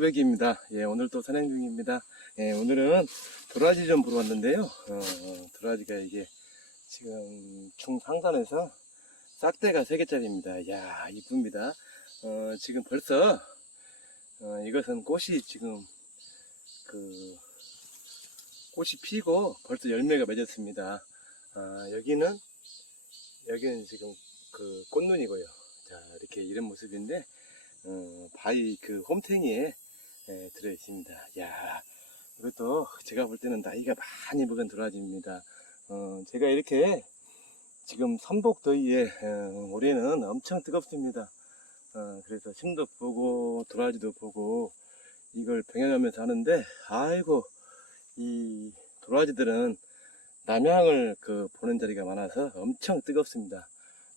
고백입니다. 예, 오늘 또 산행 중입니다. 예, 오늘은 도라지 좀 보러 왔는데요. 어, 어, 도라지가 이게 지금 중상단에서 싹대가 3개짜리입니다. 이야, 이쁩니다. 어, 지금 벌써, 어, 이것은 꽃이 지금, 그, 꽃이 피고 벌써 열매가 맺었습니다. 아, 여기는, 여기는 지금 그 꽃눈이고요. 자, 이렇게 이런 모습인데, 어, 바위 그 홈탱이에 예, 들어 있습니다. 야, 이것도 제가 볼 때는 나이가 많이 먹은 도라지입니다. 어, 제가 이렇게 지금 삼복 더위에 어, 올해는 엄청 뜨겁습니다. 어, 그래서 심도 보고 도라지도 보고 이걸 병행하면서 하는데 아이고 이 도라지들은 남향을 그 보는 자리가 많아서 엄청 뜨겁습니다.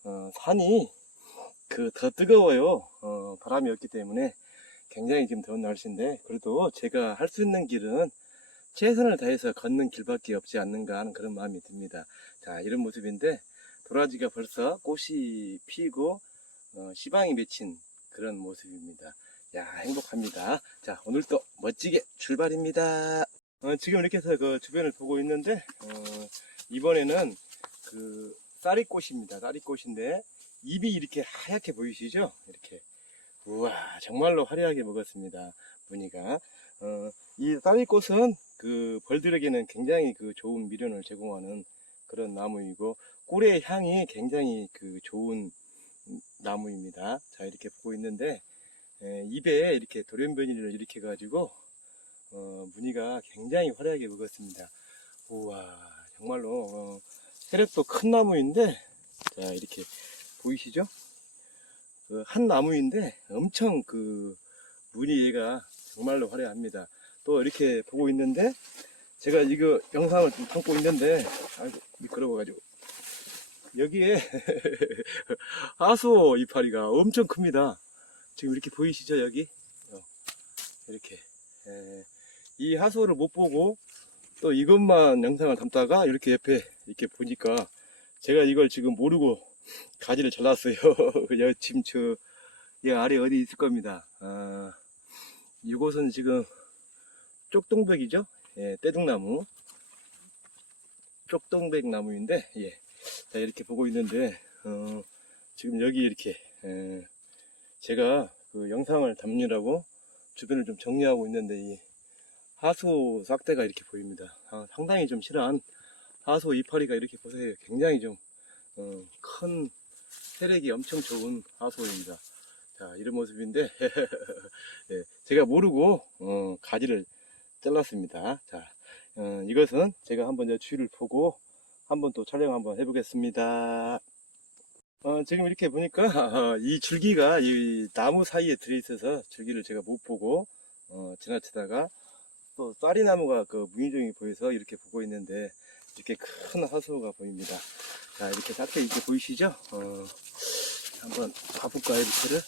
어, 산이 그 더 뜨거워요. 어, 바람이 없기 때문에 굉장히 지금 더운 날씨인데 그래도 제가 할 수 있는 길은 최선을 다해서 걷는 길밖에 없지 않는가 하는 그런 마음이 듭니다. 자 이런 모습인데 도라지가 벌써 꽃이 피고 어, 시방이 맺힌 그런 모습입니다. 야 행복합니다. 자 오늘도 멋지게 출발입니다. 어, 지금 이렇게 해서 그 주변을 보고 있는데 어, 이번에는 그 쌀이꽃입니다. 쌀이꽃인데 잎이 이렇게 하얗게 보이시죠? 이렇게 우와 정말로 화려하게 먹었습니다. 무늬가 어, 이 쌀이꽃은 그 벌들에게는 굉장히 그 좋은 미련을 제공하는 그런 나무이고 꿀의 향이 굉장히 그 좋은 나무입니다. 자 이렇게 보고 있는데 에, 입에 이렇게 돌연변이를 일으켜 가지고 어, 무늬가 굉장히 화려하게 먹었습니다. 우와 정말로 어, 세력도 큰 나무인데 자 이렇게 보이시죠? 그 한 나무인데 엄청 그 무늬 얘가 정말로 화려합니다. 또 이렇게 보고 있는데 제가 이거 영상을 좀 담고 있는데 아이고 미끄러워가지고 여기에 하수오 이파리가 엄청 큽니다. 지금 이렇게 보이시죠 여기 어, 이렇게 에, 이 하수오를 못 보고 또 이것만 영상을 담다가 이렇게 옆에 이렇게 보니까 제가 이걸 지금 모르고 가지를 잘랐어요. 여, 지금 저, 이 아래 어디 있을 겁니다. 아, 이곳은 지금 쪽동백이죠? 예, 떼둥나무. 쪽동백 나무인데, 예. 자, 이렇게 보고 있는데, 어, 지금 여기 이렇게, 예, 제가 그 영상을 담느라고 주변을 좀 정리하고 있는데, 이 하수 싹대가 이렇게 보입니다. 아, 상당히 좀 실한 하수 이파리가 이렇게 보세요. 굉장히 좀, 어, 큰 세력이 엄청 좋은 하수입니다. 자, 이런 모습인데, 예, 제가 모르고, 어, 가지를 잘랐습니다. 자, 어, 이것은 제가 한번 저 추위를 보고 한번 또 촬영 한번 해보겠습니다. 어, 지금 이렇게 보니까 이 줄기가 이 나무 사이에 들어있어서 줄기를 제가 못 보고 어, 지나치다가 또 쌀이나무가 그 무인종이 보여서 이렇게 보고 있는데 이렇게 큰 하수가 보입니다. 자, 이렇게 작게 이렇게 보이시죠? 어, 한번 가볼까요, 밑에를?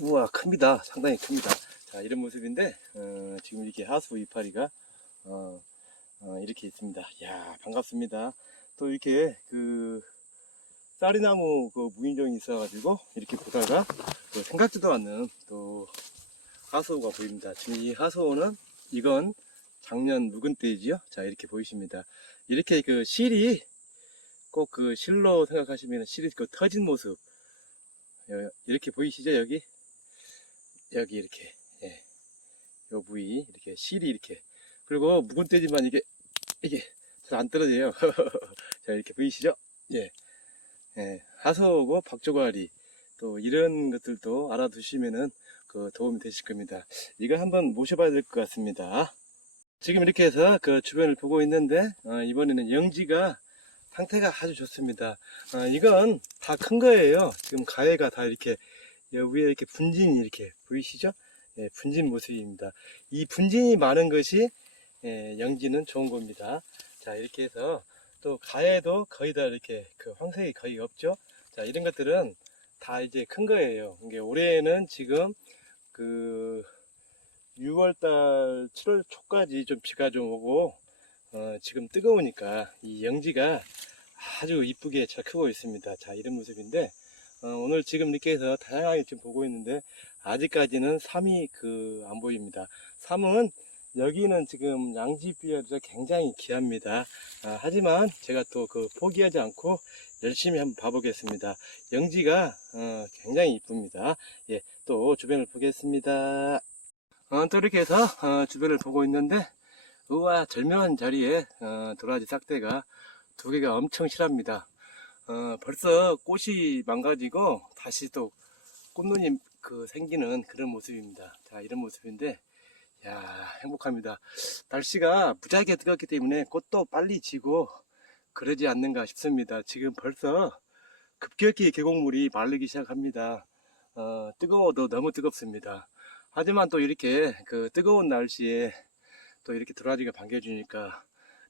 우와, 큽니다. 상당히 큽니다. 자, 이런 모습인데, 어, 지금 이렇게 하수 이파리가, 어, 어, 이렇게 있습니다. 야 반갑습니다. 또 이렇게 그, 쌀이나무 그 무인종이 있어가지고, 이렇게 보다가, 또 생각지도 않는 또, 하수오가 보입니다. 지금 이 하수오는 이건 작년 묵은 때이지요. 자 이렇게 보이십니다. 이렇게 그 실이 꼭 그 실로 생각하시면 실이 그 터진 모습 여- 이렇게 보이시죠 여기 여기 이렇게 예. 요 부위 이렇게 실이 이렇게 그리고 묵은 때지만 이게 이게 잘 안 떨어져요. 자 이렇게 보이시죠? 예. 예. 하수오고 박조가리 또 이런 것들도 알아두시면은 그 도움이 되실 겁니다. 이거 한번 모셔봐야 될 것 같습니다. 지금 이렇게 해서 그 주변을 보고 있는데 어, 이번에는 영지가 상태가 아주 좋습니다. 어, 이건 다 큰 거예요. 지금 가해가 다 이렇게 여 위에 이렇게 분진이 이렇게 보이시죠? 예, 분진 모습입니다. 이 분진이 많은 것이 예, 영지는 좋은 겁니다. 자 이렇게 해서 또 가해도 거의 다 이렇게 그 황색이 거의 없죠. 자 이런 것들은 다 이제 큰 거예요. 이게 올해는 지금 그 6월달 7월 초까지 좀 비가 좀 오고 어, 지금 뜨거우니까 이 영지가 아주 이쁘게 잘 크고 있습니다. 자, 이런 모습인데, 어, 오늘 지금 이렇게 해서 다양하게 지금 보고 있는데, 아직까지는 3이 그, 안 보입니다. 3은 여기는 지금 양지비여서 굉장히 귀합니다. 아, 하지만 제가 또 그 포기하지 않고 열심히 한번 봐보겠습니다. 영지가 어, 굉장히 이쁩니다. 예, 또 주변을 보겠습니다. 어, 또 이렇게 해서 어, 주변을 보고 있는데 우와 절묘한 자리에 어, 도라지 싹대가 두 개가 엄청 실합니다. 어, 벌써 꽃이 망가지고 다시 또 꽃눈이 그 생기는 그런 모습입니다. 자 이런 모습인데 야 행복합니다. 날씨가 무지하게 뜨겁기 때문에 꽃도 빨리 지고 그러지 않는가 싶습니다. 지금 벌써 급격히 계곡물이 마르기 시작합니다. 어, 뜨거워도 너무 뜨겁습니다. 하지만 또 이렇게 그 뜨거운 날씨에 또 이렇게 도라지가 반겨주니까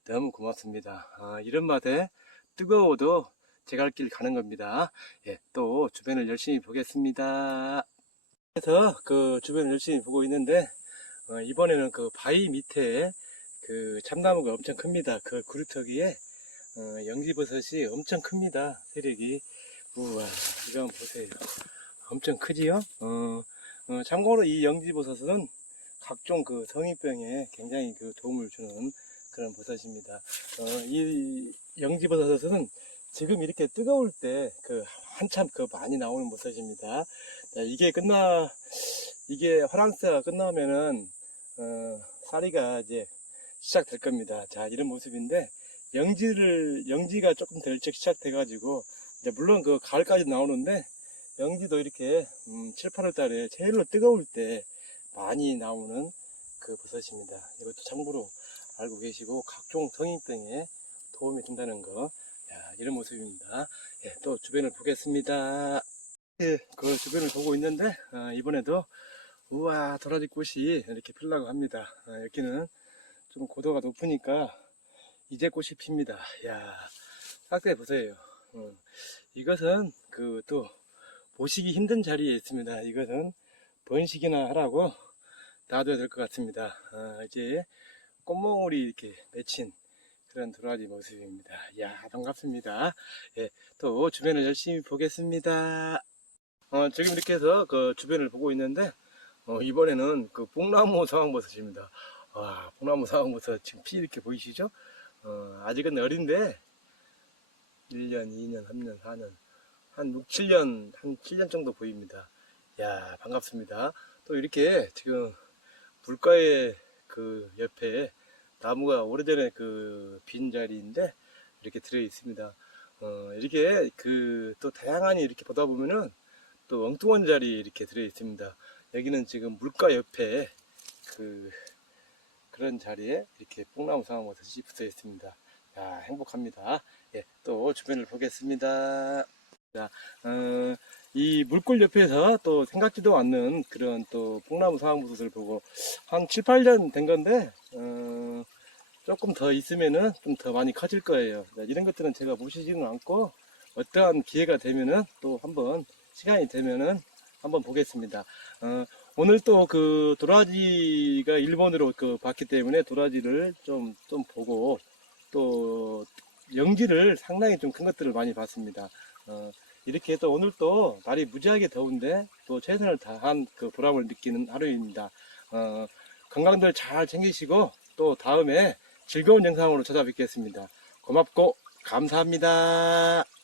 너무 고맙습니다. 아, 이런 맛에 뜨거워도 제 갈 길 가는 겁니다. 예, 또 주변을 열심히 보겠습니다. 그래서 그 주변을 열심히 보고 있는데 어, 이번에는 그 바위 밑에 그 참나무가 엄청 큽니다. 그 구루터기에 어, 영지버섯이 엄청 큽니다. 세력이 우와 이거 한번 보세요. 엄청 크지요? 어, 어, 참고로 이 영지버섯은 각종 그 성인병에 굉장히 그 도움을 주는 그런 버섯입니다. 어, 이 영지버섯은 지금 이렇게 뜨거울 때 그 한참 그 많이 나오는 버섯입니다. 자, 이게 끝나 이게 화랑스가 끝나면은 어, 사리가 이제 시작될 겁니다. 자 이런 모습인데 영지를 영지가 조금 덜 적 시작돼가지고 물론 그 가을까지 나오는데 영지도 이렇게 음, 7, 8월 달에 제일로 뜨거울 때 많이 나오는 그 버섯입니다. 이것도 참고로 알고 계시고 각종 성인병에 도움이 된다는 거 야, 이런 모습입니다. 예, 또 주변을 보겠습니다. 예, 그 주변을 보고 있는데 아, 이번에도 우와 도라지 꽃이 이렇게 피려고 합니다. 아, 여기는 좀 고도가 높으니까 이제 꽃이 핍니다. 야 싹대 보세요. 어, 이것은 그 또 보시기 힘든 자리에 있습니다. 이것은 번식이나 하라고 놔둬야 될 것 같습니다. 아, 이제 꽃몽울이 이렇게 맺힌 그런 도라지 모습입니다. 야 반갑습니다. 예, 또 주변을 열심히 보겠습니다. 어, 지금 이렇게 해서 그 주변을 보고 있는데 어, 이번에는 그 뽕나무 상황버섯입니다. 와, 뽕나무 상황버섯 지금 피 이렇게 보이시죠? 어, 아직은 어린데 1년, 2년, 3년, 4년 한 6, 7년, 한 7년 정도 보입니다. 야, 반갑습니다. 또 이렇게 지금 물가에 그 옆에 나무가 오래전에 그 빈 자리인데 이렇게 들어 있습니다. 어, 이렇게 그 또 다양하니 이렇게 보다 보면은 또 엉뚱한 자리 이렇게 들어 있습니다. 여기는 지금 물가 옆에 그 그런 자리에 이렇게 뽕나무 상황버섯이 붙어 있습니다. 야, 행복합니다. 예, 또 주변을 보겠습니다. 자, 어, 이 물골 옆에서 또 생각지도 않는 그런 또 뽕나무 상황버섯을 보고 한 7, 8년 된 건데, 어, 조금 더 있으면은 좀 더 많이 커질 거예요. 자, 이런 것들은 제가 모시지는 않고 어떠한 기회가 되면은 또 한번 시간이 되면은 한번 보겠습니다. 어, 오늘 또 그 도라지가 일본으로 그 봤기 때문에 도라지를 좀, 좀 보고 또 영지를 상당히 좀 큰 것들을 많이 봤습니다. 어, 이렇게 또 오늘 또 날이 무지하게 더운데 또 최선을 다한 그 보람을 느끼는 하루입니다. 어, 건강들 잘 챙기시고 또 다음에 즐거운 영상으로 찾아뵙겠습니다. 고맙고 감사합니다.